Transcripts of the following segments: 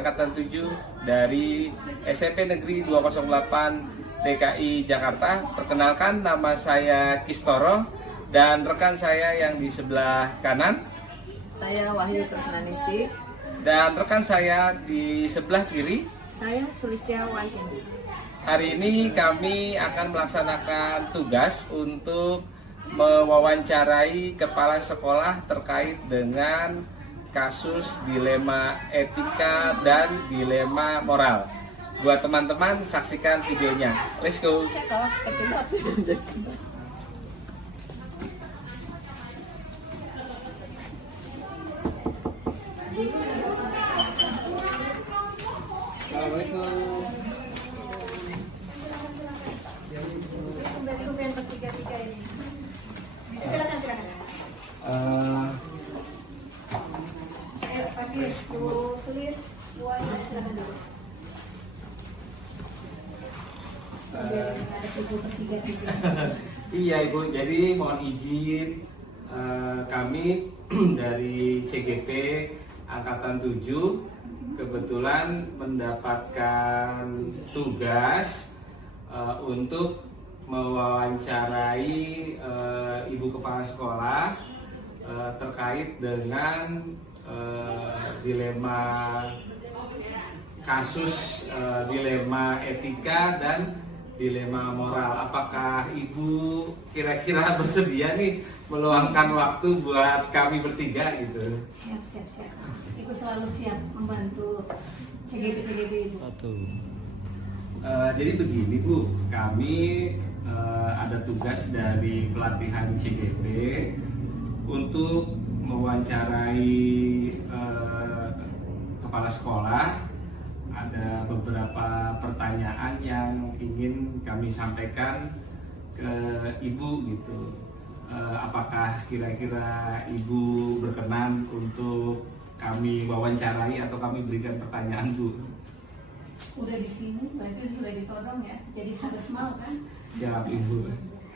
Angkatan 7 dari SMP Negeri 208 DKI Jakarta. Perkenalkan, nama saya Kistoro dan rekan saya yang di sebelah kanan. Saya Wahyu Tresnaningsih. Dan rekan saya di sebelah kiri. Saya Sulistiawati. Hari ini kami akan melaksanakan tugas untuk mewawancarai kepala sekolah terkait dengan kasus dilema etika dan dilema moral. Buat teman-teman, saksikan videonya. Let's go. Assalamualaikum. Yang bertiga-tiga ini. Silakan. Pagi, Bu Sulis, silakan dulu. Ada bertiga-tiga. Iya Ibu, jadi mohon izin kami dari CGP Angkatan 7 kebetulan mendapatkan tugas untuk mewawancarai Ibu Kepala Sekolah terkait dengan dilema kasus dilema etika dan dilema moral. Apakah Ibu kira-kira bersedia nih meluangkan waktu buat kami bertiga gitu? Siap. Ibu selalu siap membantu CGP itu. Jadi begini Bu, kami ada tugas dari pelatihan CGP untuk mewawancarai kepala sekolah. Ada beberapa pertanyaan yang ingin kami sampaikan ke Ibu gitu. Apakah kira-kira Ibu berkenan untuk kami wawancarai atau kami berikan pertanyaan Bu? Udah di sini, berarti sudah ditodong ya. Jadi harus mau kan? Siap Ibu.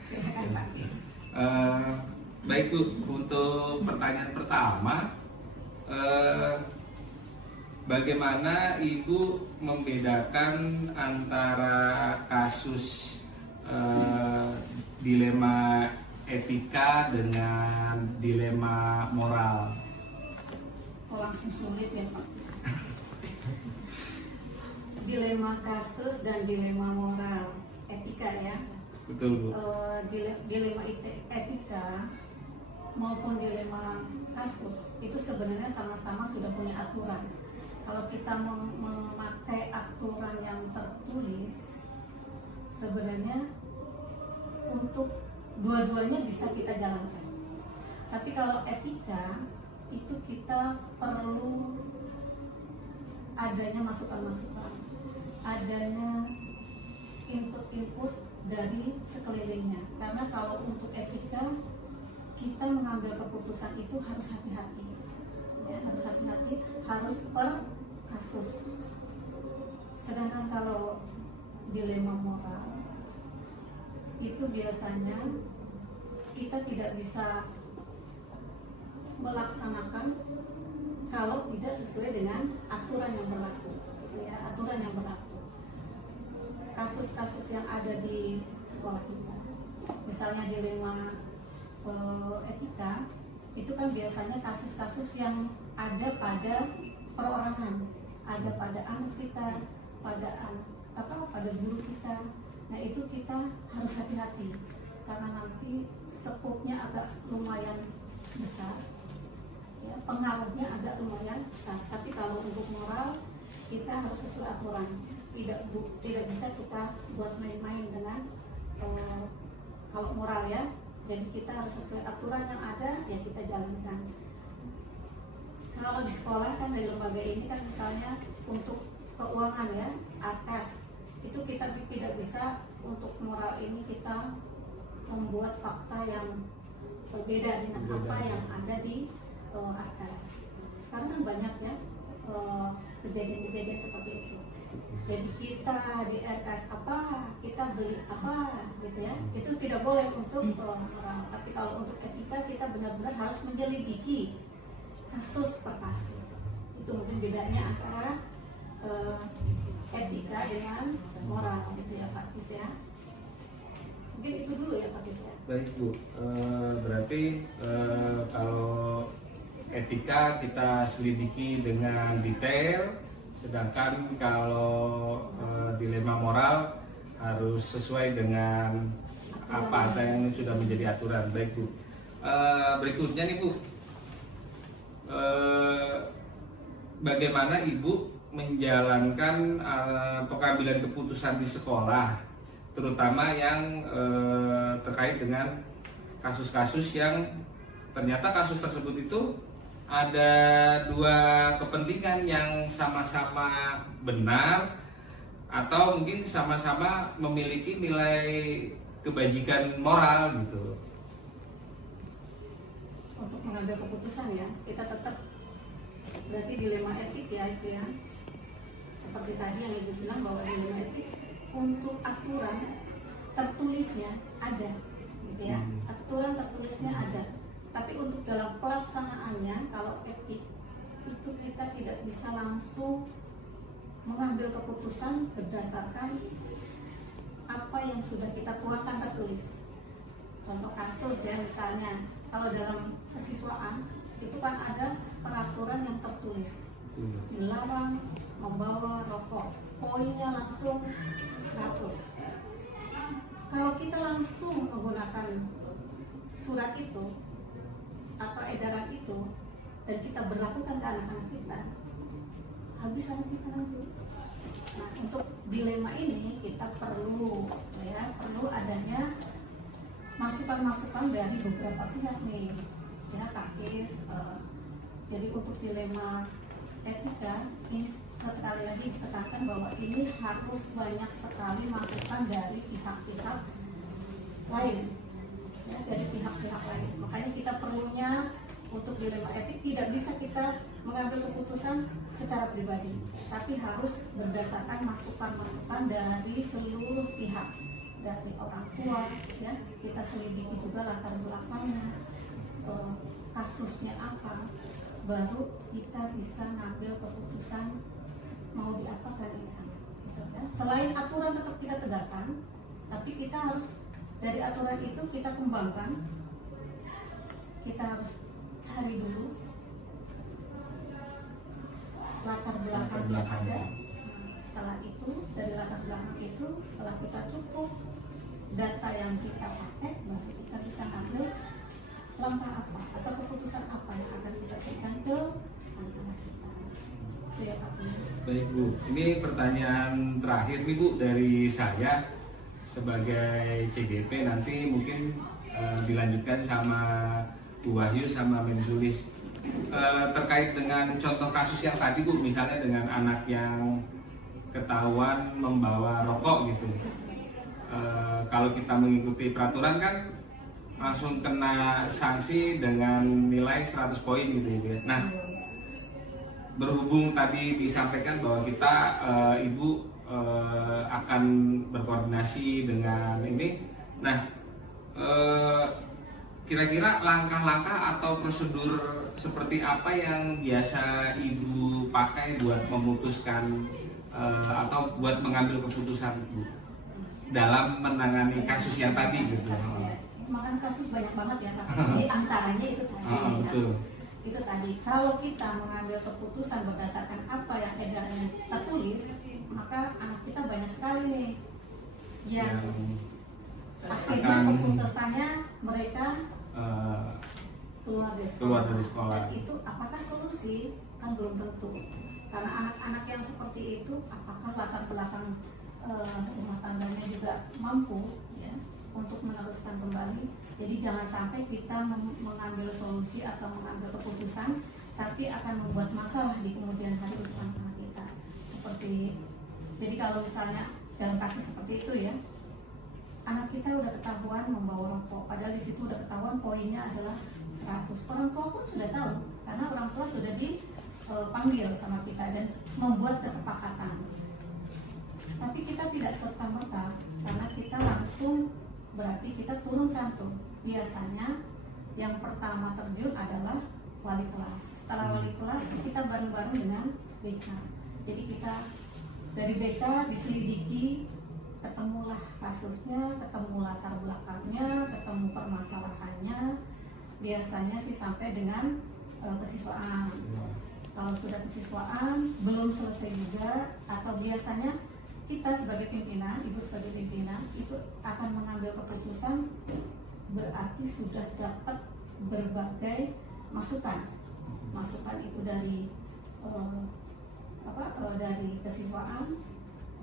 Silakan Pak. Baik Bu, untuk pertanyaan pertama, bagaimana Ibu membedakan antara kasus dilema etika dengan dilema moral? Oh, langsung sulit ya Pak. Dilema kasus dan dilema moral etika ya. Betul Bu. Dilema etika maupun dilema kasus itu sebenarnya sama-sama sudah punya aturan. Kalau kita memakai aturan yang tertulis, sebenarnya untuk dua-duanya bisa kita jalankan. Tapi kalau etika itu kita perlu adanya masukan-masukan, adanya input-input dari sekelilingnya. Karena kalau untuk etika kita mengambil keputusan itu harus hati-hati, ya, harus per kasus. Sedangkan kalau dilema moral itu biasanya kita tidak bisa melaksanakan kalau tidak sesuai dengan aturan yang berlaku, ya, aturan yang berlaku. Kasus-kasus yang ada di sekolah kita, misalnya dilema etika, itu kan biasanya kasus-kasus yang ada pada perorangan, ada pada anak kita, pada guru kita. Nah itu kita harus hati-hati karena nanti skopnya agak lumayan besar, ya, pengaruhnya agak lumayan besar. Tapi kalau untuk moral kita harus sesuai aturan, tidak bisa kita buat main-main dengan kalau moral ya. Jadi kita harus sesuai aturan yang ada, ya kita jalankan. Kalau di sekolah kan dari lembaga ini kan misalnya untuk keuangan ya, AS, itu kita tidak bisa untuk moral ini kita membuat fakta yang berbeda dengan apa yang ada di AS. Sekarang kan banyak ya kejadian-kejadian seperti itu. Jadi kita di RS apa, kita beli apa gitu ya, itu tidak boleh untuk moral. Tapi kalau untuk etika kita benar-benar harus menyelidiki kasus per kasus. Itu mungkin bedanya antara etika dengan moral gitu ya Pak Kis ya. Mungkin itu dulu ya Pak Kis ya. Baik Bu, berarti kalau etika kita selidiki dengan detail, sedangkan kalau dilema moral harus sesuai dengan apa yang sudah menjadi aturan. Baik Bu, berikutnya nih Bu, bagaimana Ibu menjalankan pengambilan keputusan di sekolah, terutama yang terkait dengan kasus-kasus yang ternyata kasus tersebut itu ada dua kepentingan yang sama-sama benar atau mungkin sama-sama memiliki nilai kebajikan moral gitu. Untuk mengambil keputusan ya, kita tetap berarti dilema etik ya itu ya. Seperti tadi yang Ibu bilang bahwa dilema etik untuk aturan tertulisnya ada, gitu ya. Aturan tertulisnya ada. Tapi untuk dalam pelaksanaannya, kalau etik itu kita tidak bisa langsung mengambil keputusan berdasarkan apa yang sudah kita tuangkan tertulis. Contoh kasus ya, misalnya kalau dalam kesiswaan itu kan ada peraturan yang tertulis, dilarang membawa rokok, poinnya langsung 100. Kalau kita langsung menggunakan surat itu atau edaran itu dan kita berlakukan ke anak-anak kita, habis anak kita nanti. Nah, untuk dilema ini kita perlu adanya masukan-masukan dari beberapa pihak nih ya Pak Kis. Jadi untuk dilema etika ini sekali lagi ditekankan bahwa ini harus banyak sekali masukan dari pihak-pihak lain ya, dari pihak-pihak lain. Makanya kita perlunya untuk dilema etik tidak bisa kita mengambil keputusan secara pribadi, tapi harus berdasarkan masukan-masukan dari seluruh pihak, dari orang tua ya, kita selidiki juga latar belakangnya, kasusnya apa, baru kita bisa ngambil keputusan mau diapakan ini gitu, kan? Selain aturan tetap kita tegakkan, tapi kita harus dari aturan itu kita kembangkan, kita harus cari dulu latar belakang yang ada. Setelah itu dari latar belakang itu, setelah kita cukup data yang kita pakai, baru kita bisa ambil langkah apa atau keputusan apa yang akan kita berikan ke anak-anak kita. Itu ya Pak Kis. Baik Bu, ini pertanyaan terakhir nih Bu dari saya sebagai CGP, nanti mungkin dilanjutkan sama Bu Wahyu sama Mensulis. Terkait dengan contoh kasus yang tadi Bu, misalnya dengan anak yang ketahuan membawa rokok gitu, kalau kita mengikuti peraturan kan langsung kena sanksi dengan nilai 100 poin gitu ya. Nah, berhubung tadi disampaikan bahwa kita Ibu akan berkoordinasi dengan ini, nah kira-kira langkah-langkah atau prosedur seperti apa yang biasa Ibu pakai buat memutuskan atau buat mengambil keputusan Ibu dalam menangani kasus yang tadi gitu? Makan kasus banyak banget ya Pak. Di antaranya itu tadi. Betul. Itu tadi. Kalau kita mengambil keputusan berdasarkan apa yang edarannya tertulis, maka anak kita banyak sekali nih yang akhirnya keputusannya mereka keluar dari sekolah. Dan itu apakah solusi? Kan belum tentu. Karena anak-anak yang seperti itu, apakah latar belakang rumah tangganya juga mampu ya untuk meneruskan kembali. Jadi jangan sampai kita mengambil solusi atau mengambil keputusan tapi akan membuat masalah di kemudian hari untuk anak-anak kita. Seperti jadi kalau misalnya dalam kasus seperti itu ya, anak kita udah ketahuan membawa rokok, padahal di situ udah ketahuan poinnya adalah 100. Orang tua pun sudah tahu karena orang tua sudah dipanggil sama kita dan membuat kesepakatan. Tapi kita tidak serta-merta karena kita langsung berarti kita turunkan tuh. Biasanya yang pertama terjun adalah wali kelas. Setelah wali kelas kita bareng-bareng dengan BK. Jadi kita dari BK diselidiki, ketemulah kasusnya, ketemu latar belakangnya, ketemu permasalahannya. Biasanya sih sampai dengan kesiswaan. Kalau sudah kesiswaan belum selesai juga, atau biasanya kita sebagai pimpinan, ibu sebagai pimpinan itu akan mengambil keputusan, berarti sudah dapat berbagai masukan. Masukan itu dari dari kesiswaan,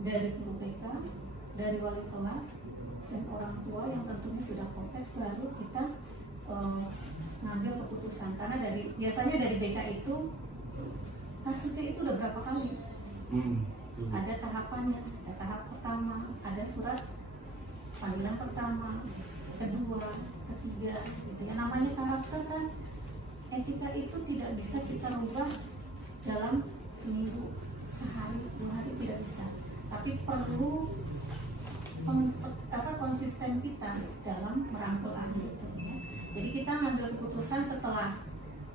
dari guru BK, dari wali kelas, dan orang tua yang tentunya sudah kompeten, baru kita ngambil keputusan. Karena biasanya dari BK itu kasusnya itu udah berapa kali. Ada tahapannya, ada tahap pertama, ada surat panggilan pertama, kedua, ketiga, gitu ya. Namanya karakter kan, etika itu tidak bisa kita rubah dalam seminggu, sehari, 2 hari, tidak bisa. Tapi perlu konsisten kita dalam merangkul anak itu. Ya. Jadi kita ngambil keputusan setelah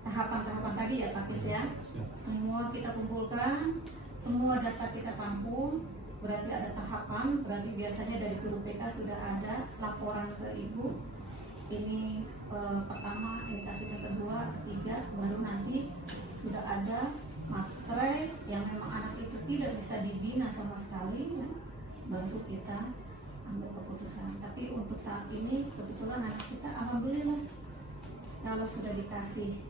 tahapan-tahapan tadi ya Pak Kis ya. Semua kita kumpulkan, semua data kita tampung, berarti ada tahapan, berarti biasanya dari guru PK sudah ada laporan ke ibu. Ini pertama, ini kasus yang kedua, ketiga, baru nanti sudah ada materai yang memang anak itu tidak bisa dibina sama sekali, ya, baru kita ambil keputusan. Tapi untuk saat ini kebetulan anak kita alhamdulillah kalau sudah dikasih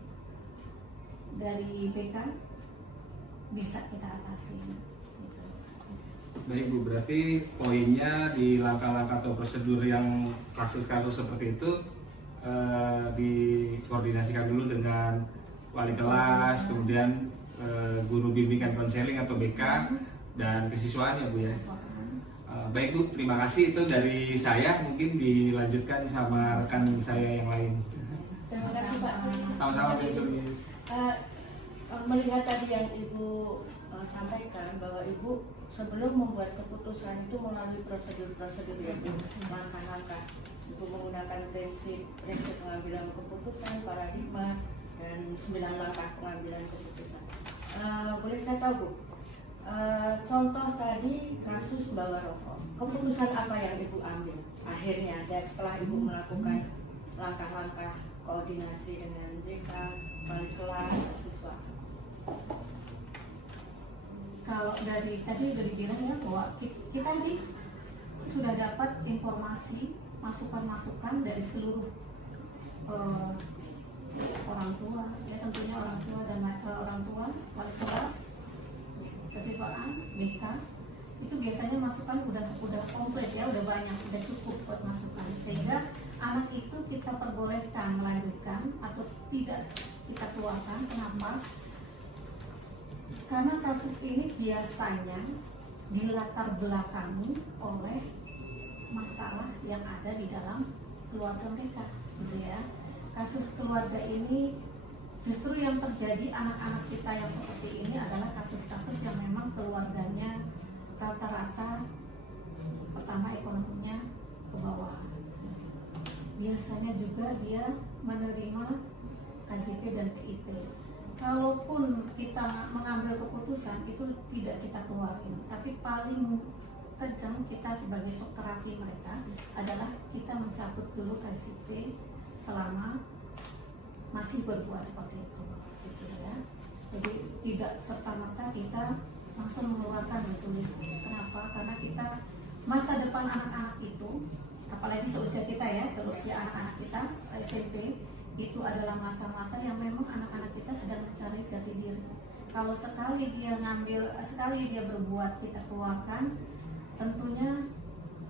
dari BK bisa kita atasi. Gitu. Baik Bu, berarti poinnya di langkah-langkah atau prosedur yang kasus-kasus seperti itu dikoordinasikan dulu dengan wali kelas, kemudian guru bimbingan konseling atau BK dan kesiswaan ya Bu ya. Baik Bu, terima kasih, itu dari saya, mungkin dilanjutkan sama rekan saya yang lain. Terima kasih Pak. Sama-sama Bu. Melihat tadi yang Ibu sampaikan bahwa Ibu sebelum membuat keputusan itu melalui prosedur-prosedur ya Bu, langkah-langkah. Ibu menggunakan prinsip pengambilan keputusan, paradigma, dan 9 langkah pengambilan keputusan. Boleh saya tahu Bu, contoh tadi kasus bawa rokok, keputusan apa yang Ibu ambil akhirnya dan setelah Ibu melakukan langkah-langkah koordinasi dengan BK, wali kelas, siswa? Kalau dari tadi sudah dibilang ya bahwa kita ini sudah dapat informasi, masukan-masukan dari seluruh orang tua, ya tentunya orang tua dan orang tua, wali kelas, kesiswaan, BK, itu biasanya masukan udah komplit ya, udah banyak, udah cukup buat masukan, sehingga anak itu kita perbolehkan melanjutkan atau tidak kita keluarkan. Kenapa? Karena kasus ini biasanya dilatar belakangi oleh masalah yang ada di dalam keluarga mereka, gitu ya. Kasus keluarga ini justru yang terjadi, anak-anak kita yang seperti ini adalah kasus-kasus yang memang keluarganya rata-rata pertama ekonominya ke bawah. Biasanya juga dia menerima KJP dan PIP. Kalaupun kita mengambil keputusan itu tidak kita keluarin, tapi paling kencang kita sebagai shock terapi mereka adalah kita mencabut dulu KJP selama masih berbuat seperti itu, gitu ya. Jadi tidak serta-merta kita langsung mengeluarkan resolusi. Kenapa? Karena kita masa depan anak-anak itu, apalagi seusia kita ya, seusia anak-anak kita SMP, itu adalah masa-masa yang memang anak-anak kita sedang mencari jati diri. Kalau sekali dia berbuat kita keluarkan, tentunya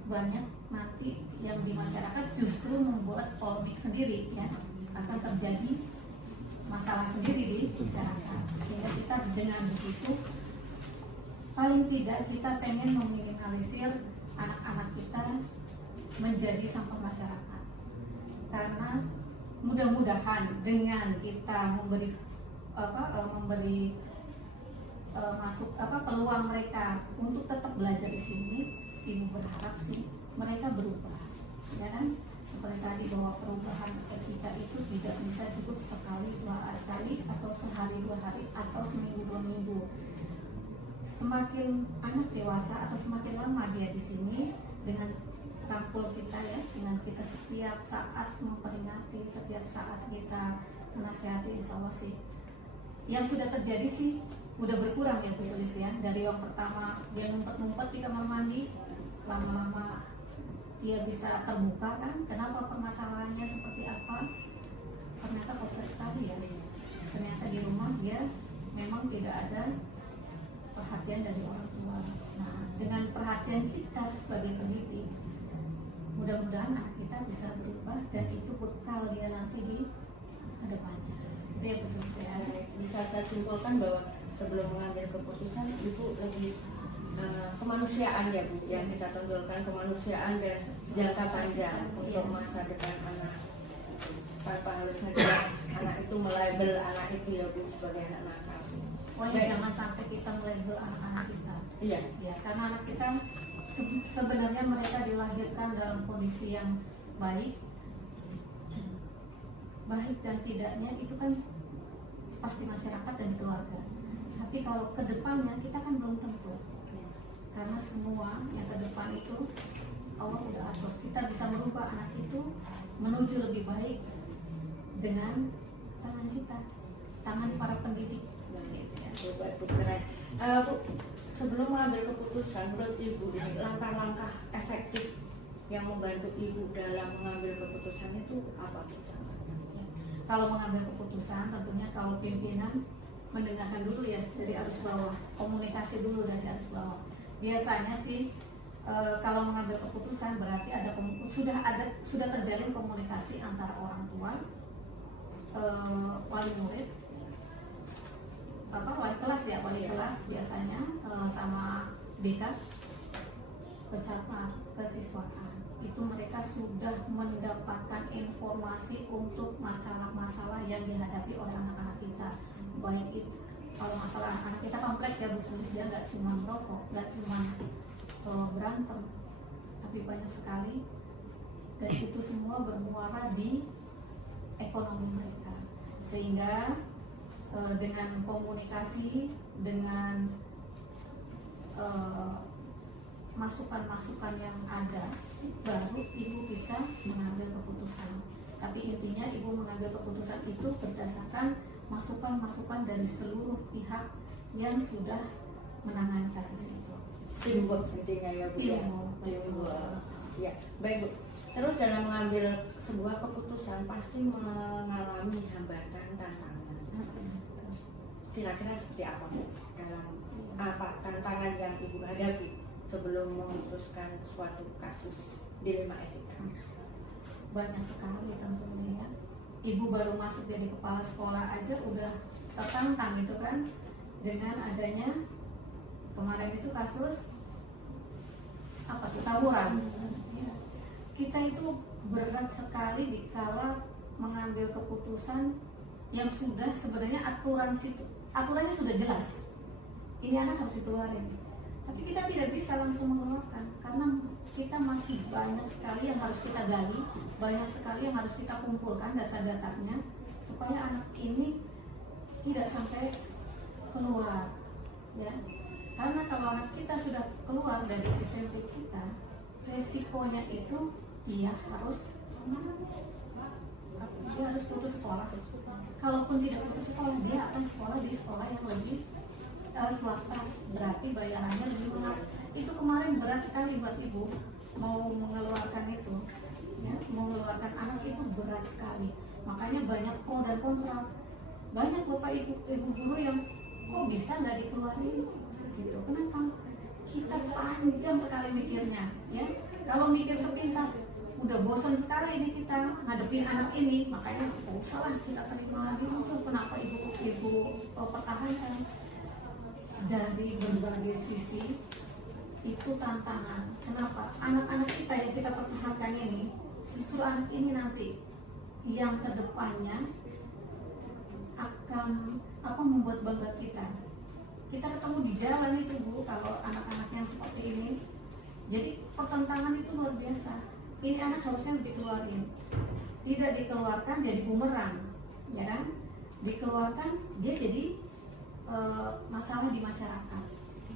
banyak nanti yang di masyarakat justru membuat polemik sendiri ya, akan terjadi masalah sendiri di masyarakat. Sehingga kita dengan begitu paling tidak kita pengen meminimalisir anak-anak kita menjadi sampah masyarakat. Karena mudah-mudahan dengan kita memberi peluang mereka untuk tetap belajar di sini, Ibu berharap sih mereka berubah, ya kan? Seperti tadi bahwa perubahan etika itu tidak bisa cukup sekali 2 kali atau sehari 2 hari atau seminggu 2 minggu. semakin anak dewasa atau semakin lama dia di sini dengan rangkul kita ya, dengan kita setiap saat memperingati, setiap saat kita menasihati, insya Allah sih yang sudah terjadi sih udah berkurang ya Bu Sulis ya. Dari yang pertama dia ngumpet-ngumpet di kamar mandi, lama-lama dia bisa terbuka kan, kenapa permasalahannya seperti apa, ternyata kompleks sekali ya. Ternyata di rumah dia memang tidak ada perhatian dari orang tua. Nah, dengan perhatian kita sebagai pendidik, mudah-mudahan anak kita bisa berubah dan itu bekal dia nanti di kedepannya. Itu ya Bu Sulis ya. Bisa saya simpulkan bahwa sebelum mengambil keputusan Ibu lebih kemanusiaan ya Bu, yang kita tonjolkan kemanusiaan dan jangka panjang untuk masa depan anak. Tanpa harus ngejelas anak itu melabel anak itu ya Bu sebagai anak nakal. Jangan sampai kita melabel anak-anak kita. Iya. Ya, karena anak kita sebenarnya mereka dilahirkan dalam kondisi yang baik dan tidaknya itu kan pasti masyarakat dan keluarga. Tapi kalau ke depannya kita kan belum tentu. Karena semua yang ke depan itu Allah udah atur. Kita bisa merubah anak itu menuju lebih baik dengan tangan kita, tangan para pendidik. Bu, keren. Bu, sebelum mengambil keputusan, menurut Ibu ini langkah-langkah efektif yang membantu Ibu dalam mengambil keputusan itu apa? Kalau mengambil keputusan, tentunya kalau pimpinan mendengarkan dulu ya dari arus bawah, komunikasi dulu dari arus bawah. Biasanya sih kalau mengambil keputusan berarti sudah terjalin komunikasi antara orang tua, wali murid, wali kelas ya, wali kelas biasanya sama BK bersama kesiswaan. Itu mereka sudah mendapatkan informasi untuk masalah-masalah yang dihadapi oleh anak-anak kita. Baik itu kalau masalah anak kita kompleks ya Bu Sulis, dia nggak cuma merokok, nggak cuma berantem, tapi banyak sekali, dan itu semua bermuara di ekonomi mereka. Sehingga dengan komunikasi, dengan masukan-masukan yang ada, baru Ibu bisa mengambil keputusan. Tapi intinya Ibu mengambil keputusan itu berdasarkan masukan-masukan dari seluruh pihak yang sudah menangani kasus itu. Teamwork intinya ya Bu. Teamwork. Ya, baik Bu. Terus dalam mengambil sebuah keputusan pasti mengalami hambatan, tantangan. Kira-kira seperti apa Bu? Dalam apa tantangan yang Ibu hadapi sebelum memutuskan suatu kasus dilema etika? Banyak sekali tentunya ya. Ibu baru masuk jadi kepala sekolah aja udah tertantang gitu kan, dengan adanya kemarin itu kasus tawuran. Ya. Kita itu berat sekali dikala mengambil keputusan yang sudah sebenarnya aturannya sudah jelas. Ini anak harus dikeluarin. Tapi kita tidak bisa langsung mengeluarkan karena kita masih banyak sekali yang harus kita gali, banyak sekali yang harus kita kumpulkan data-datanya supaya anak ini tidak sampai keluar, ya. Karena kalau anak kita sudah keluar dari SMP kita, resikonya itu dia harus putus sekolah. Kalaupun tidak putus sekolah, dia akan sekolah di sekolah yang lebih swasta, berarti bayarannya lebih mahal. Itu kemarin berat sekali buat Ibu mau mengeluarkan itu, ya, mengeluarkan anak itu berat sekali. Makanya banyak pro dan kontra. Banyak bapak ibu guru yang kok bisa nggak dikeluarin, gitu. Kenapa? Kita panjang sekali mikirnya, ya. Kalau mikir sepintas, udah bosan sekali nih kita ngadepin anak ini. Makanya nggak usah lah kita terima lagi. Kenapa ibu pertahankan? Dari berbagai sisi itu tantangan. Kenapa? Anak-anak kita yang kita pertahankan ini, justru anak ini nanti yang kedepannya akan membuat bangga kita. Kita ketemu di jalan itu Bu, kalau anak-anak yang seperti ini. Jadi pertentangan itu luar biasa. Ini anak harusnya dikeluarin, tidak dikeluarkan jadi bumerang, ya kan? Dikeluarkan dia jadi masalah di masyarakat.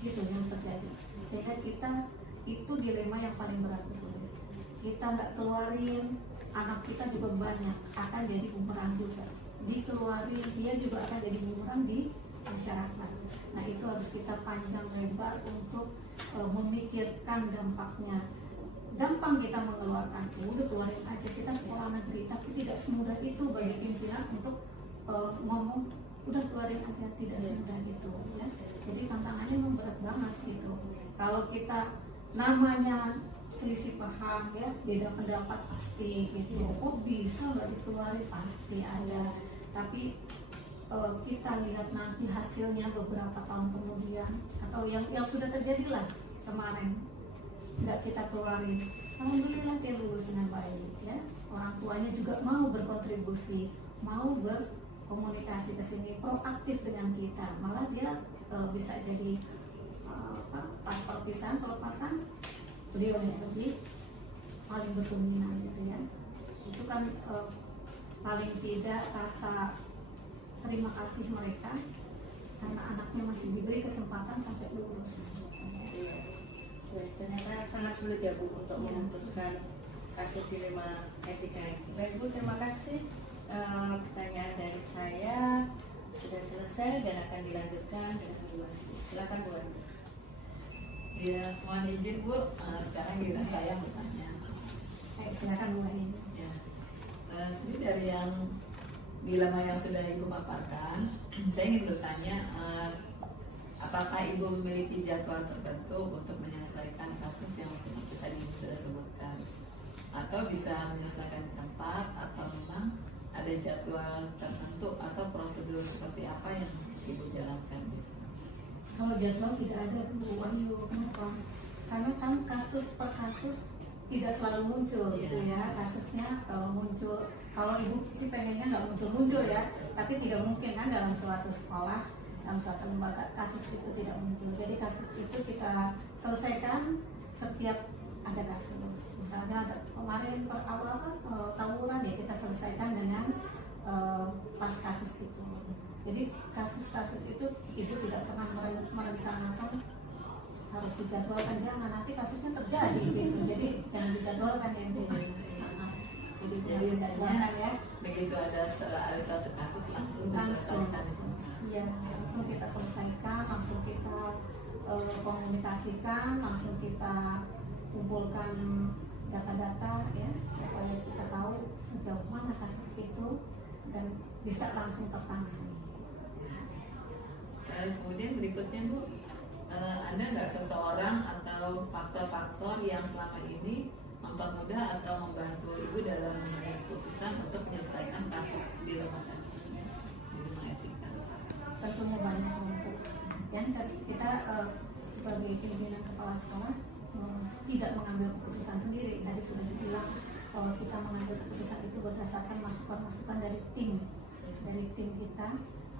gitu yang terjadi. Sehingga kita itu dilema yang paling berat tulis. Kita nggak keluarin, anak kita juga banyak akan jadi bumerang juga. Dikeluarin dia juga akan jadi bumerang di masyarakat. Nah itu harus kita panjang lebar untuk memikirkan dampaknya. Gampang kita mengeluarkan, udah keluarin aja, kita sekolah negeri, tapi tidak semudah itu bagi pimpinan untuk ngomong udah keluarin aja, tidak semudah itu ya. Jadi tantangannya memang berat banget gitu. Kalau kita namanya selisih paham ya, beda pendapat pasti gitu. Kok bisa nggak dikeluarin, pasti ada. Tapi kita lihat nanti hasilnya beberapa tahun kemudian atau yang sudah terjadi lah kemarin nggak kita keluarin, alhamdulillah dia lulus dengan baik ya. Orang tuanya juga mau berkontribusi, mau berkomunikasi ke sini, proaktif dengan kita, malah dia bisa jadi pas perpisahan pelepasan beliau yang lebih paling berdominan gitu ya. Itu kan paling tidak rasa terima kasih mereka karena anaknya masih diberi kesempatan sampai lulus. Ya, ternyata sangat sulit ya Bu untuk memutuskan kasus dilema etika ini. Baik Bu, terima kasih. Pertanyaan dari saya sudah selesai dan akan dilanjutkan dengan Bu Andi. Silakan Bu Andi. Ya, mohon izin Bu, sekarang giliran saya bertanya. Silakan Bu Andi. Ya, ini dari yang dilema yang sudah Ibu paparkan, saya ingin bertanya, apakah Ibu memiliki jadwal tertentu untuk menyelesaikan kasus yang seperti tadi Ibu sudah sebutkan, atau bisa menyelesaikan di tempat, atau memang ada jadwal tertentu atau prosedur seperti apa yang Ibu jalankan? Kalau jadwal tidak ada Bu Wahyu, kenapa? Karena kan kasus per kasus tidak selalu muncul gitu ya. Kasusnya kalau muncul, kalau Ibu sih pengennya nggak muncul-muncul ya, tapi tidak mungkin kan dalam suatu sekolah, dalam suatu lembaga kasus itu tidak muncul. Jadi kasus itu kita selesaikan setiap ada kasus. Misalnya ada kemarin awal tawuran ya, kita selesaikan dengan pas kasus itu. Jadi kasus-kasus itu Ibu tidak pernah merencanakan harus dijadwalkan, jangan nanti kasusnya terjadi gitu. Jadi jangan dijadwalkan ya Bu. Jadi dijadwalkan ya. Begitu ada suatu kasus langsung diselesaikan. Iya, langsung kita selesaikan, langsung kita komunikasikan, langsung kita kumpulkan data-data ya, supaya kita tahu sejauh mana kasus itu dan bisa langsung tertangani. Kemudian berikutnya Bu, ada nggak seseorang atau faktor-faktor yang selama ini mempermudah atau membantu Ibu dalam mengambil keputusan untuk menyelesaikan kasus di rumah etika? Tentunya banyak kelompok. Yang kita sebagai pimpinan kepala sekolah tidak mengambil keputusan sendiri. Tadi sudah dibilang kalau kita mengambil keputusan itu berdasarkan masukan-masukan dari tim kita,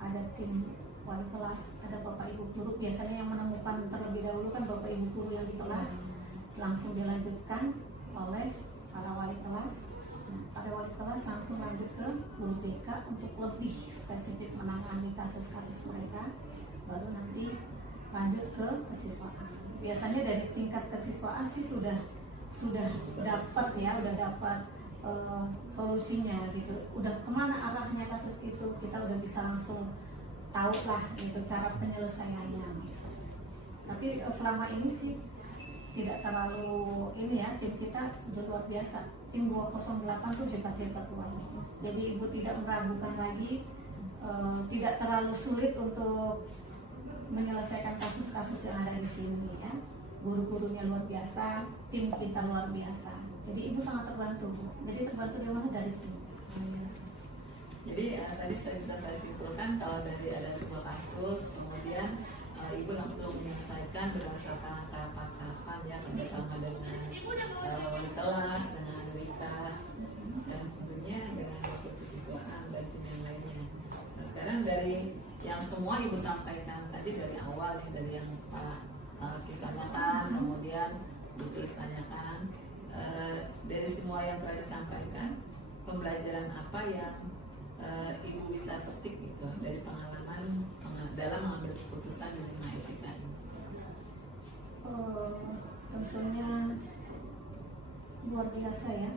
ada tim wali kelas, ada bapak ibu guru. Biasanya yang menemukan terlebih dahulu kan bapak ibu guru yang di kelas, langsung dilanjutkan oleh para wali kelas. Nah, para wali kelas langsung lanjut ke guru BK untuk lebih spesifik menangani kasus-kasus mereka, baru nanti lanjut ke kesiswaan. Biasanya dari tingkat kesiswaan sih sudah dapat ya, udah dapat solusinya gitu, udah kemana arahnya kasus itu, kita udah bisa langsung tahu lah gitu cara penyelesaiannya gitu. Tapi selama ini sih tidak terlalu ini ya, tim kita udah luar biasa. Tim 208 tuh hebat-hebat luar. Jadi Ibu tidak meragukan lagi, tidak terlalu sulit untuk menyelesaikan kasus-kasus yang ada di sini ya. Guru-gurunya luar biasa, tim kita luar biasa. Jadi Ibu sangat terbantu. Jadi terbantu dari mana? Dari tim. Jadi tadi bisa saya simpulkan kalau dari ada sebuah kasus, kemudian Ibu langsung menyelesaikan berdasarkan tahapan-tahapan ya, bersama dengan wali kelas, dengan Wika, dan tentunya dengan kesiswaan dan tim yang lainnya. Nah, sekarang dari yang semua Ibu sampaikan tadi dari awal, dari yang Pak Kis tanyakan, kemudian Bu Sulis tanyakan, dari semua yang telah disampaikan, pembelajaran apa yang Ibu bisa petik gitu dari pengalaman dalam mengambil keputusan di rumah etika ini? tentunya luar biasa ya,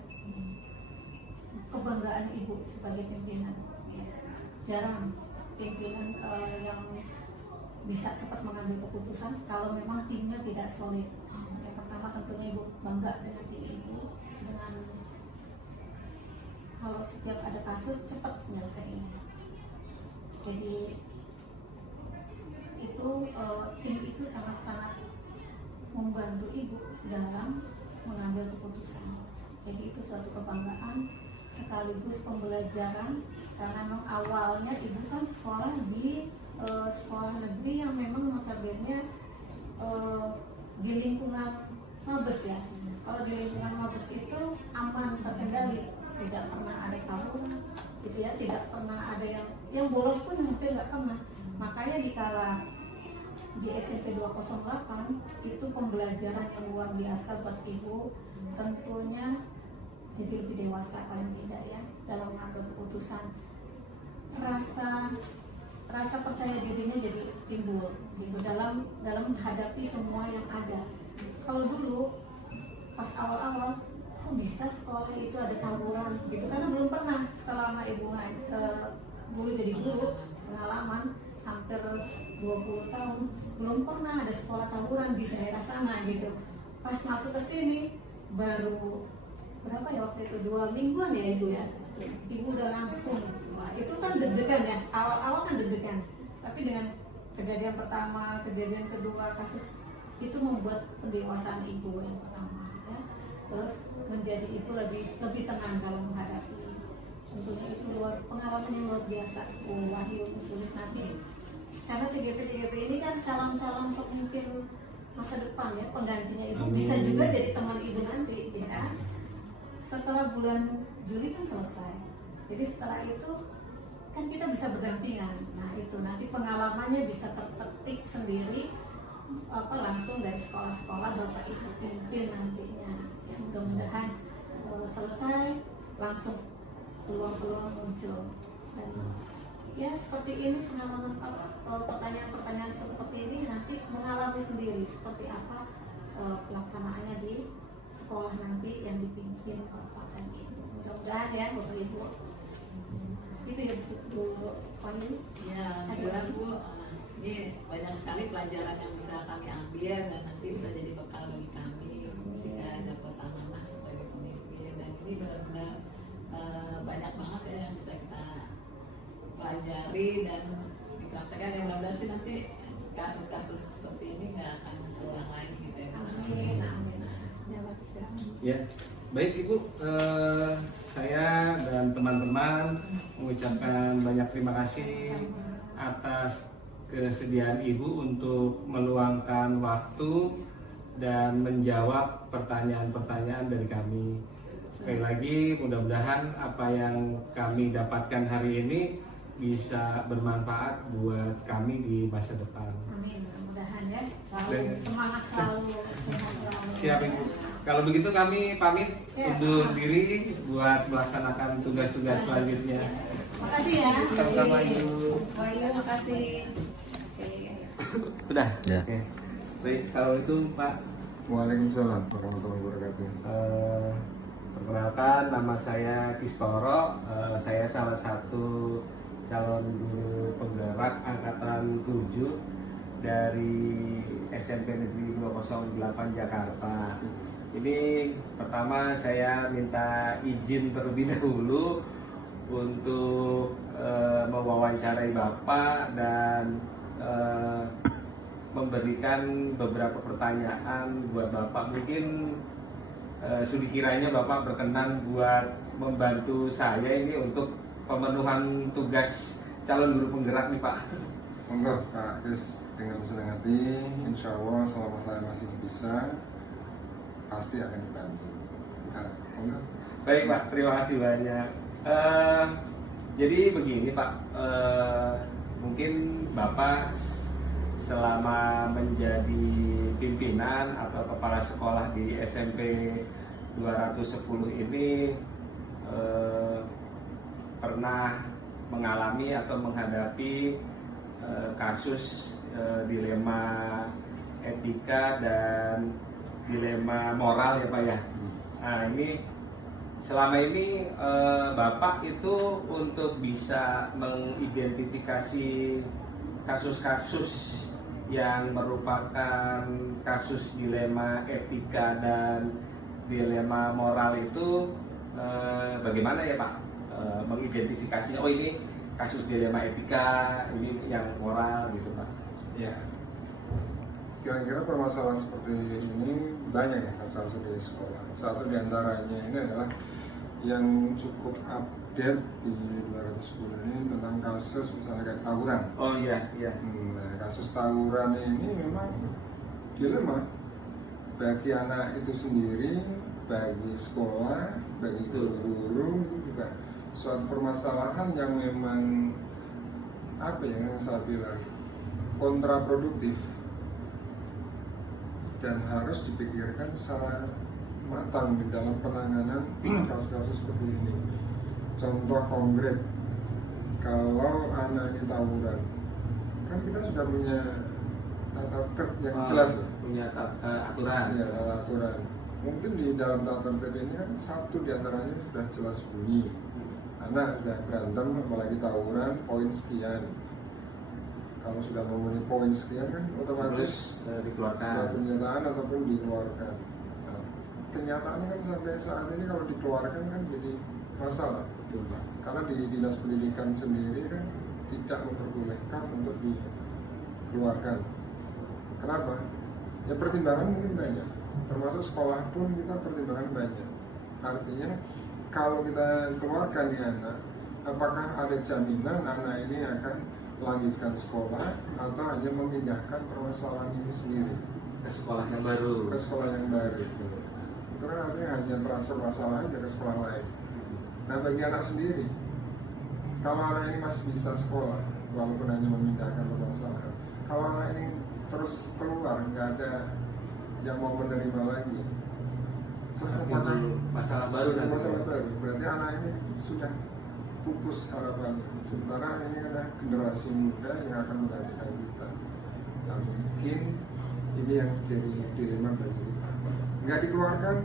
kebanggaan ibu sebagai pimpinan. Jarang pimpinan yang bisa cepat mengambil keputusan kalau memang timnya tidak solid. Yang pertama tentunya ibu bangga dengan tim ibu, dengan kalau setiap ada kasus cepat menyelesaikannya. Jadi itu tim itu sangat-sangat membantu ibu dalam mengambil keputusan. Jadi itu suatu kebanggaan sekaligus pembelajaran, karena memang awalnya ibu kan sekolah di sekolah negeri yang memang notabene di lingkungan Mabes ya. Kalau di lingkungan Mabes itu aman, terkendali, tidak pernah ada tawuran, gitu ya, tidak pernah ada yang bolos pun mungkin nggak pernah. Makanya dikala di SMP 208 itu pembelajaran yang luar biasa buat ibu, tentunya jadi lebih dewasa paling tidak ya dalam mengambil keputusan. Rasa percaya dirinya jadi timbul gitu dalam menghadapi semua yang ada. Kalau dulu pas awal-awal kok bisa sekolah itu ada tawuran gitu, karena belum pernah selama ibu dulu jadi guru pengalaman hampir 20 tahun belum pernah ada sekolah tawuran di daerah sana gitu. Pas masuk ke sini baru berapa ya waktu itu, 2 mingguan ya ibu ya, ibu udah langsung. Wah, itu kan deg-degan ya, awal-awal kan deg-degan, tapi dengan kejadian pertama, kejadian kedua, kasus itu membuat pendewasaan ibu yang pertama ya. Terus menjadi ibu lebih tenang dalam menghadapi. Tentunya itu pengalaman yang luar biasa. Wahyu Sulis nanti, karena CGP ini kan calon-calon pemimpin masa depan ya, penggantinya ibu. Bisa juga jadi teman ibu nanti ya. Setelah bulan Juli kan selesai, jadi setelah itu kan kita bisa berdampingan. Nah itu nanti pengalamannya bisa terpetik sendiri langsung dari sekolah-sekolah bapak ibu pimpin nantinya. Ya, mudah-mudahan selesai langsung peluang-peluang muncul. Dan ya seperti ini pengalaman, pertanyaan-pertanyaan seperti ini nanti mengalami sendiri seperti apa pelaksanaannya di sekolah nanti yang dipimpin bapak dan ibu. Mudah-mudahan ya bapak ibu. Itu ya Bu Wahyu. Ya, alhamdulillah Bu. Ini banyak sekali pelajaran yang bisa kami ambil dan nanti bisa jadi bekal bagi kami ketika dapat amanah sebagai pemimpin. Dan ini benar-benar banyak banget ya yang bisa kita pelajari dan dipraktekkan. Yang mudah-mudahan sih nanti kasus-kasus seperti ini nggak akan terulang lagi gitu ya. Amin. Amin. Ya, baik Ibu, saya dan teman-teman mengucapkan banyak terima kasih atas kesediaan Ibu untuk meluangkan waktu dan menjawab pertanyaan-pertanyaan dari kami. Sekali lagi, mudah-mudahan apa yang kami dapatkan hari ini bisa bermanfaat buat kami di masa depan. Amin. Mudah-mudahan ya selalu semangat, selalu sehat selalu. Siap Ibu. Kalau begitu kami pamit undur diri buat melaksanakan tugas-tugas selanjutnya. Makasih ya. Sama-sama Ibu. Wahyu, makasih. Sudah? Ya. Oke. Baik, assalamualaikum Pak. Waalaikumsalam warahmatullahi wabarakatuh. Perkenalkan, nama saya Kistoro. Saya salah satu calon guru penggerak angkatan 7 dari SMP Negeri 208 Jakarta. Ini pertama saya minta izin terlebih dahulu untuk mewawancarai Bapak dan memberikan beberapa pertanyaan buat Bapak. Mungkin sudi kiranya Bapak berkenan buat membantu saya ini untuk pemenuhan tugas calon guru penggerak nih Pak. Monggo Pak Kris, dengan senang hati, insya Allah selama saya masih bisa pasti akan dibantu. Nah, monggo. Baik Pak, terima kasih banyak. Jadi begini Pak, mungkin Bapak selama menjadi pimpinan atau kepala sekolah di SMP 210 ini pernah mengalami atau menghadapi kasus dilema etika dan dilema moral ya Pak ya. Nah ini selama ini Bapak itu untuk bisa mengidentifikasi kasus-kasus yang merupakan kasus dilema etika dan dilema moral itu bagaimana ya Pak mengidentifikasinya? Oh ini kasus dilema etika, ini yang moral gitu Pak. Ya, kira-kira permasalahan seperti ini banyak ya kasus di sekolah. Satu diantaranya ini adalah yang cukup update di 210 ini tentang kasus misalnya kayak tawuran. Oh iya, iya. Nah, kasus tawuran ini memang dilema bagi anak itu sendiri, bagi sekolah, bagi guru-guru, itu juga suatu permasalahan yang memang apa ya yang saya bilang kontraproduktif dan harus dipikirkan secara matang di dalam penanganan kasus-kasus seperti ini. Contoh konkret, kalau anak ini tawuran, kan kita sudah punya tata tertib yang jelas ya. Punya aturan. Ya, tata aturan. Mungkin di dalam tata tertib ini kan satu diantaranya sudah jelas bunyi. Anak sudah berantem, apalagi tawuran, poin sekian. Kalau sudah memenuhi poin sekian kan otomatis dikeluarkan surat pernyataan ataupun dikeluarkan. Nah, kenyataannya kan sampai saat ini kalau dikeluarkan kan jadi masalah. Betul, Pak. Karena di dinas pendidikan sendiri kan tidak memperbolehkan untuk dikeluarkan. Kenapa? Ya pertimbangan mungkin banyak. Termasuk sekolah pun kita pertimbangan banyak. Artinya kalau kita keluarkan di anak, apakah ada jaminan anak ini akan melanjutkan sekolah atau hanya memindahkan permasalahan ini sendiri Ke sekolah yang baru. ke sekolah yang baru? Itu kan artinya hanya transfer masalah aja ke sekolah lain. Nah bagi anak sendiri, kalau anak ini masih bisa sekolah walaupun hanya memindahkan permasalahan, kalau anak ini terus keluar nggak ada yang mau menerima lagi, terus apakah masalah baru ada nanti. masalah baru? Berarti anak ini sudah pupus harapannya. Sementara ini ada generasi muda yang akan menggantikan kita. Nah, mungkin ini yang jadi dilema bagi kita. Nggak dikeluarkan,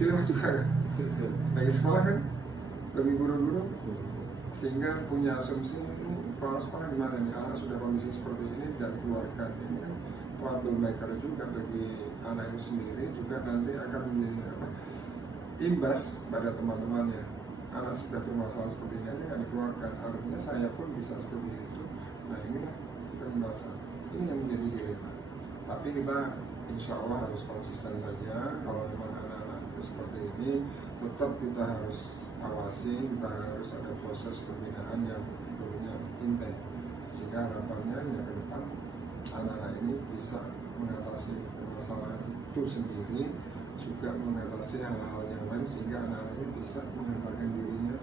dilema juga kan? Betul. Bagi sekolah kan, bagi guru-guru, sehingga punya asumsi ini kalau sekolah gimana nih, anak sudah kondisi seperti ini dan keluarkan. Ini kan troublemaker juga bagi anak itu sendiri, juga nanti akan menjadi imbas pada teman-temannya. Anak sudah bermasalah seperti ini aja nggak dikeluarkan, artinya saya pun bisa seperti itu. Nah inilah keimbasan, ini yang menjadi dilema. Tapi kita insya Allah harus konsisten saja. Kalau memang anak-anak seperti ini, tetap kita harus awasi, kita harus ada proses pembinaan yang tentunya intens, sehingga harapannya ya ke depan anak-anak ini bisa mengatasi permasalahan itu sendiri, juga mengatasi hal-hal yang lain, sehingga anak-anak ini bisa mengantarkan dirinya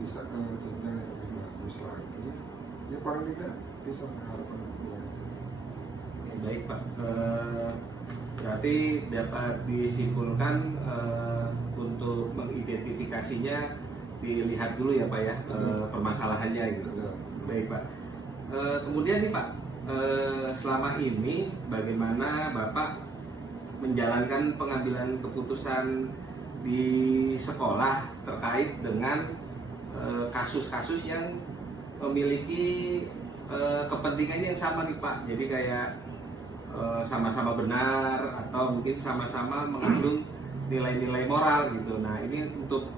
bisa ke jenjang yang lebih bagus lagi. Ya paling tidak bisa harapan keluarga. Baik Pak, berarti dapat disimpulkan untuk mengidentifikasinya dilihat dulu ya Pak ya, permasalahannya gitu. Baik Pak. Kemudian nih Pak, selama ini bagaimana Bapak menjalankan pengambilan keputusan di sekolah terkait dengan kasus-kasus yang memiliki kepentingannya yang sama nih Pak. Jadi kayak sama-sama benar atau mungkin sama-sama mengandung nilai-nilai moral gitu. Nah ini untuk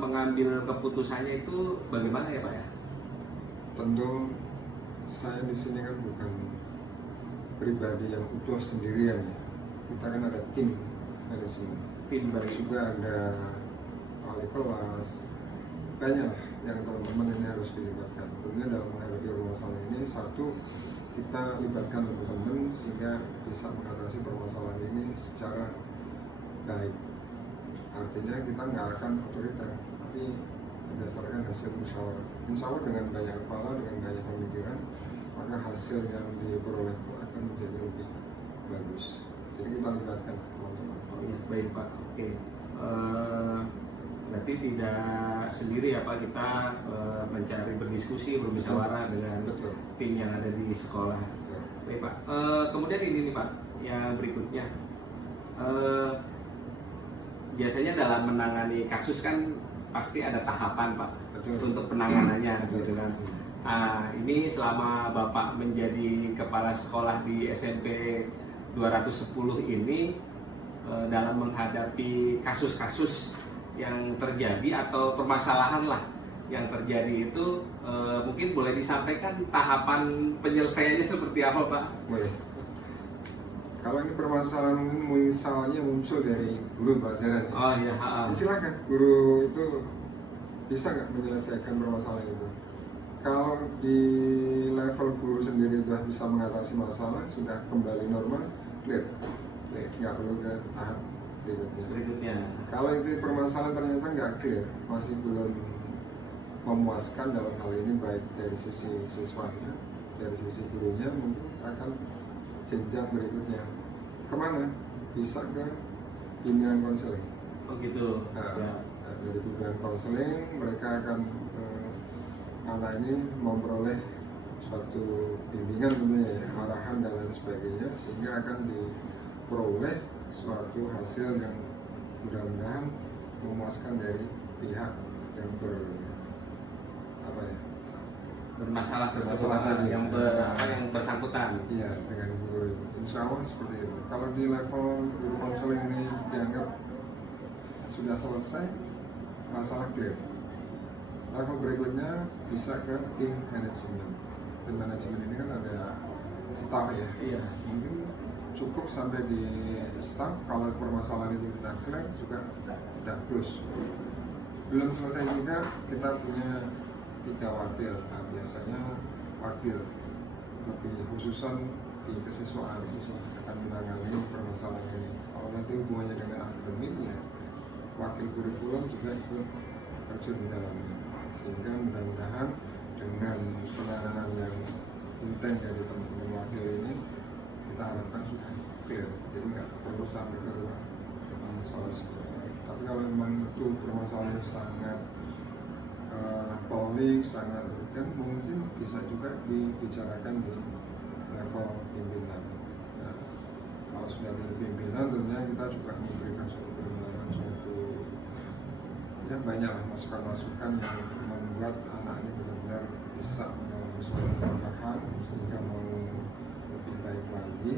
mengambil keputusannya itu bagaimana ya Pak ya? Tentu saya di sini kan bukan pribadi yang utuh sendirian ya. Kita kan ada tim manajemen, Tim dari juga ada wali kelas, banyak lah yang teman-teman ini harus dilibatkan. Tentunya dalam menghadapi permasalahan ini, satu, kita libatkan teman-teman sehingga bisa mengatasi permasalahan ini secara baik. Artinya kita nggak akan otoriter, tapi berdasarkan hasil musyawarah. Insya Allah dengan banyak kepala, dengan banyak pemikiran, maka hasil yang diperoleh itu akan menjadi lebih bagus. Jadi kita libatkan teman-teman. Oh iya, baik Pak. Oke. Berarti tidak sendiri ya Pak, kita mencari berdiskusi, bermusyawarah dengan Betul. tim yang ada di sekolah. Betul. Baik Pak. Kemudian ini nih Pak, yang berikutnya. Biasanya dalam menangani kasus kan pasti ada tahapan Pak. Betul. Untuk penanganannya gitu kan. Ini selama Bapak menjadi kepala sekolah di SMP 210 ini, dalam menghadapi kasus-kasus yang terjadi atau permasalahan lah yang terjadi itu, mungkin boleh disampaikan tahapan penyelesaiannya seperti apa Pak? Boleh. Kalau ini permasalahan mungkin misalnya muncul dari guru pelajaran, Oh iya. ya silakan guru itu bisa nggak menyelesaikan permasalahan itu. Kalau di level guru sendiri sudah bisa mengatasi masalah, sudah kembali normal, clear, nggak perlu ke tahap berikutnya. Kalau itu permasalahan ternyata nggak clear, masih belum memuaskan dalam hal ini, baik dari sisi siswanya, dari sisi gurunya, mungkin akan jenjang berikutnya. Kemana? Bisa ke bimbingan konseling. Oh gitu. Dari bimbingan konseling mereka akan anak ini memperoleh suatu bimbingan tentunya ya, arahan dan lain sebagainya, sehingga akan diperoleh suatu hasil yang mudah-mudahan memuaskan dari pihak yang bermasalah tadi, yang bersangkutan. Iya, dengan guru. Insya Allah seperti itu. Kalau di level guru konseling ini dianggap sudah selesai, masalah clear. Level berikutnya bisa ke tim manajemen. Tim manajemen ini kan ada staff ya. Iya. Mungkin cukup sampai di staff. Kalau permasalahan itu kita clear juga kita close. Belum selesai juga, kita punya 3 wakil. Nah, biasanya wakil lebih khususan di kesiswaan akan menangani permasalahan ini. Kalau nanti hubungannya dengan akademik ya, wakil kurikulum juga ikut terjun di dalamnya, sehingga mudah-mudahan dengan penanganan yang intens dari teman-teman wakil ini, kita harapkan sudah clear, jadi nggak perlu sampai ke ruang soal sekolah. Tapi kalau memang itu permasalahan yang sangat polik, sangat urgent, mungkin bisa juga dibicarakan di level pimpinan. Nah, kalau sudah di pimpinan, tentunya kita juga memberikan suatu gambaran, suatu ya banyak masukan-masukan yang membuat anak ini benar-benar bisa mengalami suatu perubahan sehingga mau lebih baik lagi,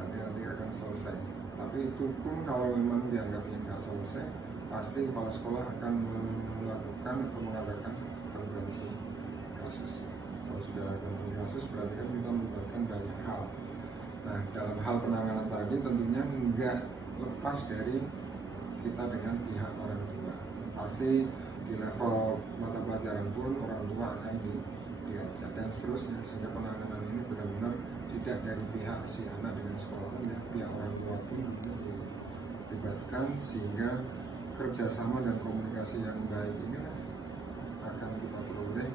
nanti akan selesai. Tapi itu pun kalau memang dianggapnya nggak selesai, pasti kepala sekolah akan melakukan atau mengadakan konferensi kasus. Kalau sudah ada konferensi kasus, berarti kan kita melibatkan banyak hal. Nah, dalam hal penanganan tadi tentunya nggak lepas dari kita dengan pihak orang tua. Pasti di level mata pelajaran pun orang tua akan diajak dan seterusnya, sehingga penanganan ini benar-benar tidak dari pihak si anak dengan sekolah, ya, pihak orang tua pun dilibatkan, sehingga kerjasama dan komunikasi yang baik inilah akan kita peroleh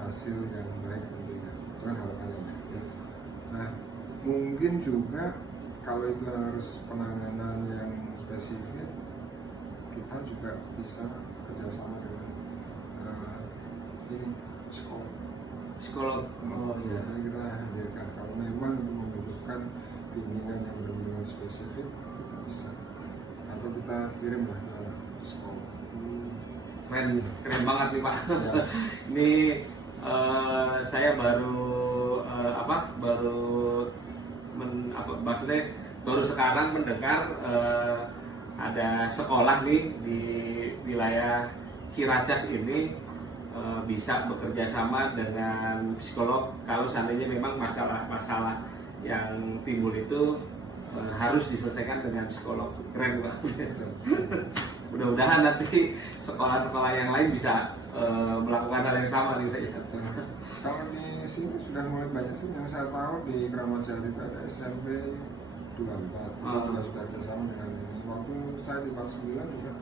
hasil yang baik tentunya. Itu kan harapannya. Nah, mungkin juga kalau itu harus penanganan yang spesifik, kita juga bisa kerjasama dengan psikolog. Biasanya kita hadirkan kalau memang membutuhkan bimbingan yang benar-benar spesifik, kita bisa, atau kita kirimlah ke psikolog. Keren banget nih Pak. Ya. Ini saya maksudnya baru sekarang mendengar ada sekolah nih di wilayah Ciracas ini bisa bekerja sama dengan psikolog kalau seandainya memang masalah-masalah yang timbul itu harus diselesaikan dengan psikolog. Keren Pak. Mudah-mudahan nanti sekolah-sekolah yang lain bisa melakukan hal yang sama nih Pak. Kalau di sini sudah mulai banyak sih, yang saya tahu di Keramat Jati ada SMP 24 juga sudah bersama dengan ini. Waktu saya di kelas 9 juga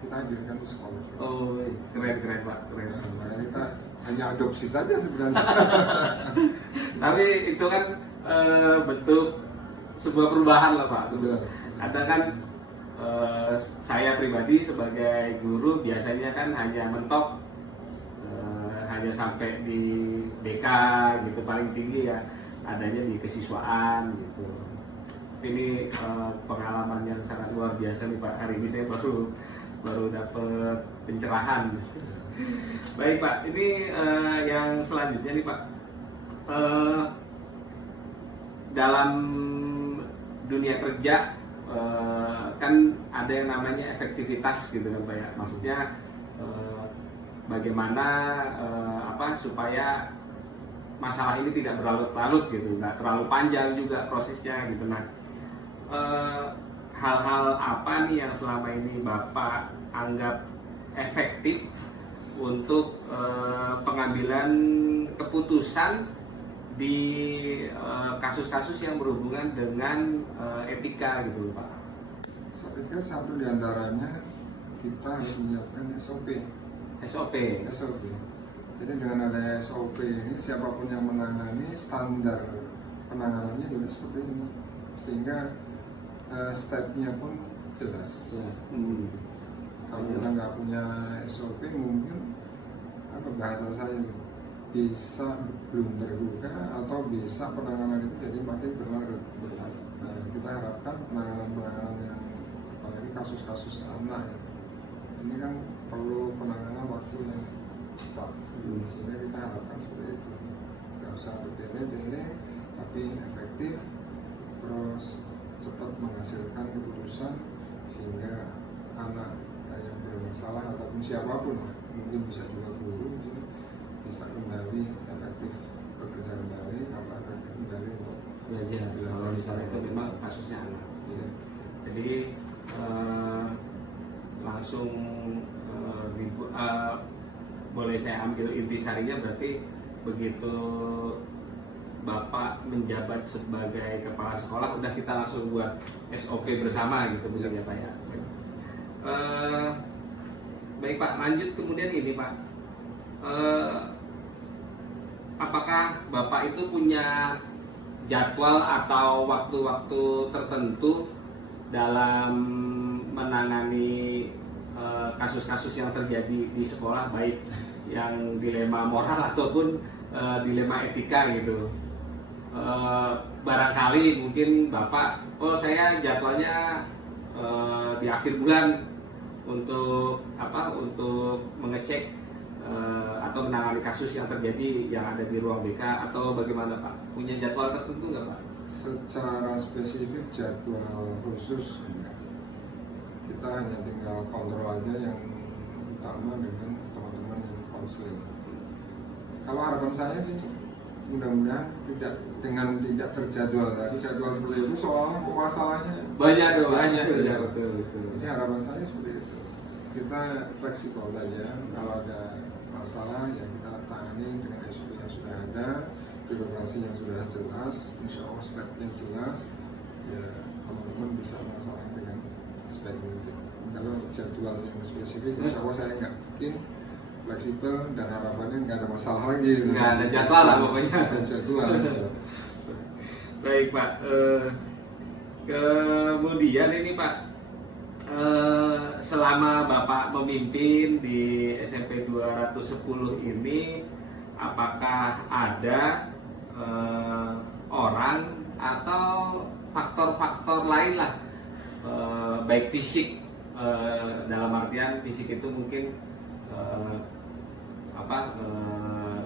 kita hadirkan di sekolah. Oh, keren Pak, keren. Nah, kita hanya adopsi saja sebenarnya. Tapi itu kan bentuk sebuah perubahan lah Pak. Kadang kan saya pribadi sebagai guru biasanya kan hanya mentok hanya sampai di BK gitu paling tinggi ya. adanya di kesiswaan gitu. Ini pengalaman yang sangat luar biasa nih Pak. Hari ini saya baru dapat pencerahan. Baik Pak, ini yang selanjutnya nih Pak. Dalam dunia kerja kan ada yang namanya efektivitas gitu kan Pak ya. Maksudnya bagaimana supaya masalah ini tidak berlarut-larut gitu, nggak terlalu panjang juga prosesnya gitu. Nah, hal-hal apa nih yang selama ini Bapak anggap efektif untuk pengambilan keputusan di kasus-kasus yang berhubungan dengan etika gitu Pak? Saya pikir satu di antaranya kita harus menyiapkan SOP. Jadi dengan ada SOP ini, siapapun yang menangani, standar penanganannya juga seperti ini, sehingga stepnya pun jelas. Kalau kita nggak punya SOP, mungkin bahasa saya bisa belum terduga atau bisa penanganan itu jadi makin berlarut. Nah, kita harapkan penanganan yang apalagi kasus-kasus anak ini kan perlu penanganan waktu yang cepat, sehingga kita harapkan seperti itu, nggak usah bertele-tele tapi efektif, terus cepat menghasilkan keputusan sehingga anak yang bermasalah ataupun siapapun lah, mungkin bisa juga guru bisa kembali efektif bekerja kembali, apa efektif kembali untuk belajar kalau misalnya itu memang kasusnya anak. Ya. Jadi langsung boleh saya ambil intisarinya, berarti begitu Bapak menjabat sebagai kepala sekolah udah kita langsung buat SOP bersama gitu begitu ya Pak ya. Baik Pak, lanjut kemudian ini Pak, apakah Bapak itu punya jadwal atau waktu-waktu tertentu dalam menangani kasus-kasus yang terjadi di sekolah, baik yang dilema moral ataupun dilema etika gitu? Barangkali mungkin Bapak, saya jadwalnya di akhir bulan untuk mengecek atau menangani kasus yang terjadi yang ada di ruang BK, atau bagaimana Pak? Punya jadwal tertentu nggak Pak? Secara spesifik jadwal khusus enggak. Kita hanya tinggal kontrol aja yang utama dengan teman-teman yang konseling. Kalau harapan saya sih mudah-mudahan tidak terjadwal dari jadwal seperti itu, soalnya masalahnya banyak. Betul. Jadi harapan saya seperti itu. Kita fleksibel saja, kalau ada masalah yang kita tangani dengan SOP yang sudah ada, birokrasi yang sudah jelas, insya Allah stepnya jelas, ya teman-teman bisa melaksanakan dengan sebaik mungkin. Kalau jadwal yang spesifik, insya Allah saya nggak bikin, fleksibel, dan harapannya nggak ada masalah lagi. Nggak ada jadwal lah pokoknya. Ada jadwal. Baik Pak, kemudian ini Pak, selama Bapak memimpin di SMP 210 ini, apakah ada orang atau faktor-faktor lain lah, baik fisik, dalam artian fisik itu mungkin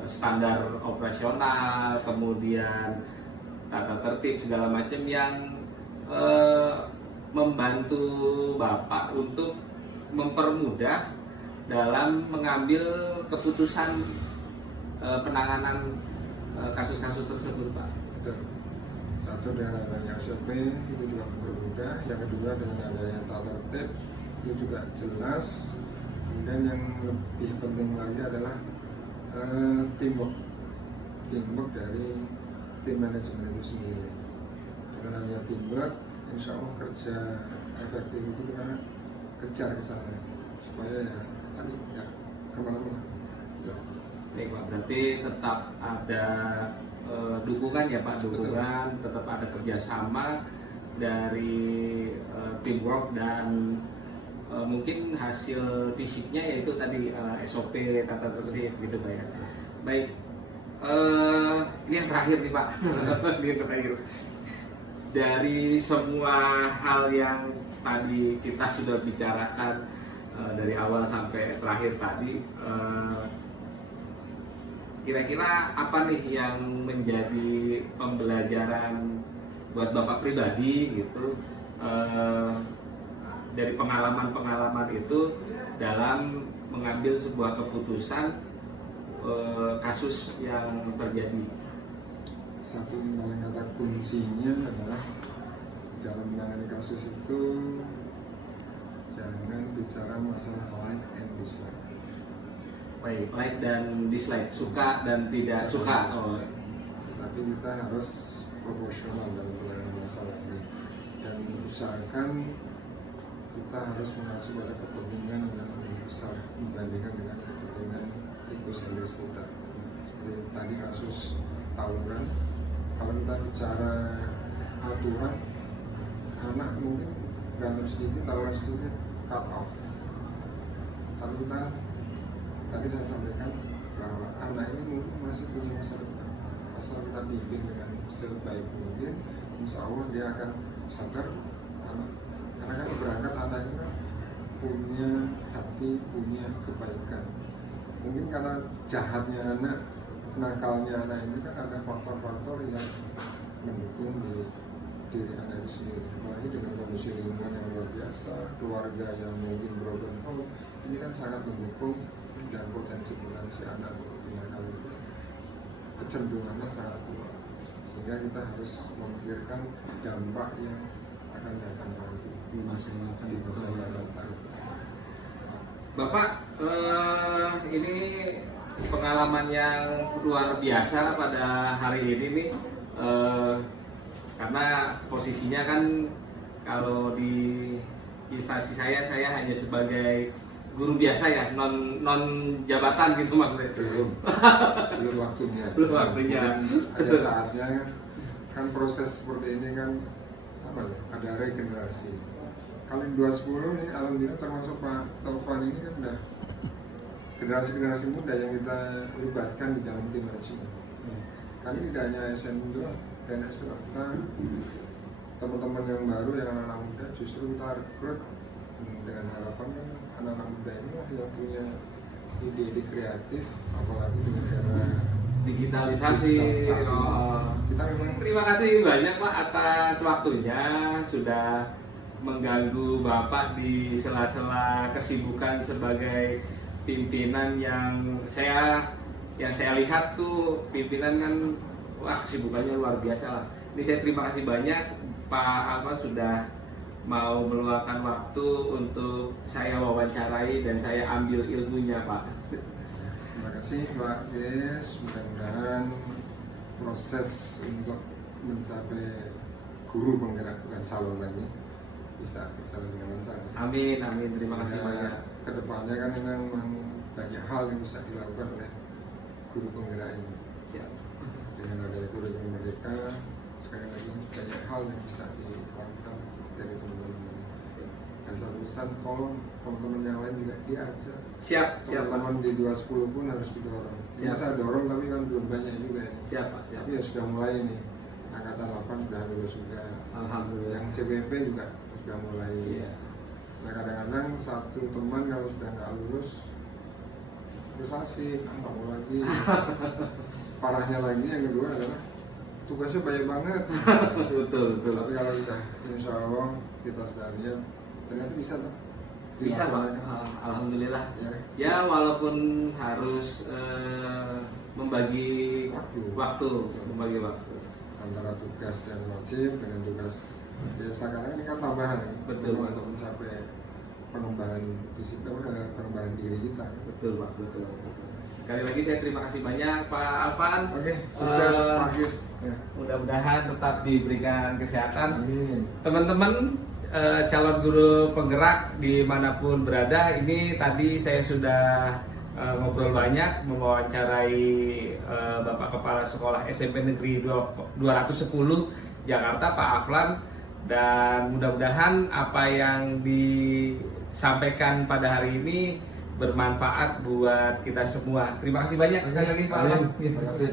standar operasional, kemudian tata tertib segala macam yang membantu Bapak untuk mempermudah dalam mengambil keputusan penanganan kasus-kasus tersebut Pak? Satu, dengan adanya SOP itu juga mempermudah. Yang kedua, dengan adanya tata tertib itu juga jelas. Kemudian yang lebih penting lagi adalah teamwork dari tim manajemen itu sendiri. Dengan adanya teamwork, insya Allah kerja efektif itu kita kejar ke sana supaya ya tadi ya kemana-mana. Ya. Baik Pak, berarti tetap ada dukungan ya Pak, dukungan, tetap ada kerjasama dari teamwork, dan mungkin hasil fisiknya yaitu tadi SOP, tata tertib gitu Pak ya. Baik, Ini yang terakhir nih Pak. Ini yang terakhir. Dari semua hal yang tadi kita sudah bicarakan dari awal sampai terakhir tadi, kira-kira apa nih yang menjadi pembelajaran buat Bapak pribadi gitu, dari pengalaman-pengalaman itu dalam mengambil sebuah keputusan kasus yang terjadi? Satu yang paling kata kuncinya adalah dalam menangani kasus itu jangan bicara masalah like and dislike. Baik, like dan dislike, suka dan tidak suka. Oh. Tapi kita harus proporsional dalam penanganan masalah ini dan usahakan kita harus mengacu pada kepentingan yang lebih besar dibandingkan dengan kepentingan egosentris kita. Seperti tadi kasus tawuran, kalau kita bicara aturan, anak mungkin berantem sedikit, tawuran sedikit, cut off. Tapi kita tadi saya sampaikan bahwa anak ini mungkin masih punya masa depan. Asal kita bimbing dengan sebaik mungkin, insya Allah dia akan sadar anak. Karena kan berangkat anak itu kan punya hati, punya kebaikan. Mungkin karena jahatnya anak, nakalnya anak ini kan ada faktor-faktor yang mendukung di diri anak itu sendiri. Apalagi dengan kondisi lingkungan yang luar biasa, keluarga yang mungkin broken home, ini kan sangat mendukung dan potensi anak untuk nakal itu kecenderungannya sangat kuat. Sehingga kita harus memikirkan dampak yang akan datang nanti Di masa yang akan datang. Bapak, ini pengalaman yang luar biasa pada hari ini nih, karena posisinya kan kalau di instansi saya hanya sebagai guru biasa ya, non jabatan gitu maksudnya. Belum waktunya. Belum waktunya. Ada saatnya kan proses seperti ini kan apa ya? Ada regenerasi. Kalau di 210 nih, alhamdulillah termasuk Pak Taufan ini kan udah generasi muda yang kita libatkan di dalam tim manajemen. Kami tidak hanya SN2, PNS juga, kita teman-teman yang baru, yang anak-anak muda justru kita rekrut dengan harapan kan anak-anak muda ini lah yang punya ide-ide kreatif, apalagi dengan era digitalisasi. Kita memang Terima kasih banyak Pak atas waktunya, sudah mengganggu Bapak di sela-sela kesibukan sebagai pimpinan yang saya lihat tuh pimpinan kan, wah kesibukannya luar biasa lah. Ini saya terima kasih banyak Pak Alfan sudah mau meluangkan waktu untuk saya wawancarai dan saya ambil ilmunya Pak. terima kasih Mbak Yes, mudah-mudahan proses untuk mencapai guru penggerak bukan calon lagi bisa berjalan dengan lancar. Amin, amin. Terima kasih banyak. Kedepannya kan memang banyak hal yang bisa dilakukan oleh guru penggerak ini. Siap. Dengan adanya kurikulum merdeka, sekali lagi banyak hal yang bisa dilakukan dari teman-teman ini. Dan satu pesan, tolong teman-teman yang lain juga diajak. Siap, siap Pak. Teman-teman di 210 pun harus didorong. Siap. Masa dorong tapi kan belum banyak juga ini. Siap Pak. Siap. Tapi ya sudah mulai nih. Angkatan 8 sudah lulus juga. Alhamdulillah. Yang CBP juga sudah mulai. Iya. Nah kadang-kadang satu teman kalau sudah nggak lulus terus asik, nggak mau lagi. Parahnya lagi yang kedua adalah tugasnya banyak banget. Betul, betul. Tapi kalau sudah insya Allah kita sudah lihat ternyata bisa tuh. Bisa Pak. Dilaksanakan. Alhamdulillah. Ya. Ya walaupun harus membagi waktu, membagi waktu. Antara tugas yang wajib dengan tugas ya sekarang ini kan tambahan Betul, memang Pak. untuk mencapai pengembangan fisik, pengembangan diri kita. Betul Pak, betul. Sekali lagi saya terima kasih banyak Pak Alfan. Oke, sukses Eh, Pak Yus. Ya. Mudah-mudahan tetap diberikan kesehatan. Amin. Teman-teman calon guru penggerak dimanapun berada, ini tadi saya sudah ngobrol banyak, mewawancarai Bapak Kepala Sekolah SMP Negeri 210 Jakarta, Pak Aflan, dan mudah-mudahan apa yang disampaikan pada hari ini bermanfaat buat kita semua. Terima kasih banyak sekali lagi Pak Alam. Terima kasih.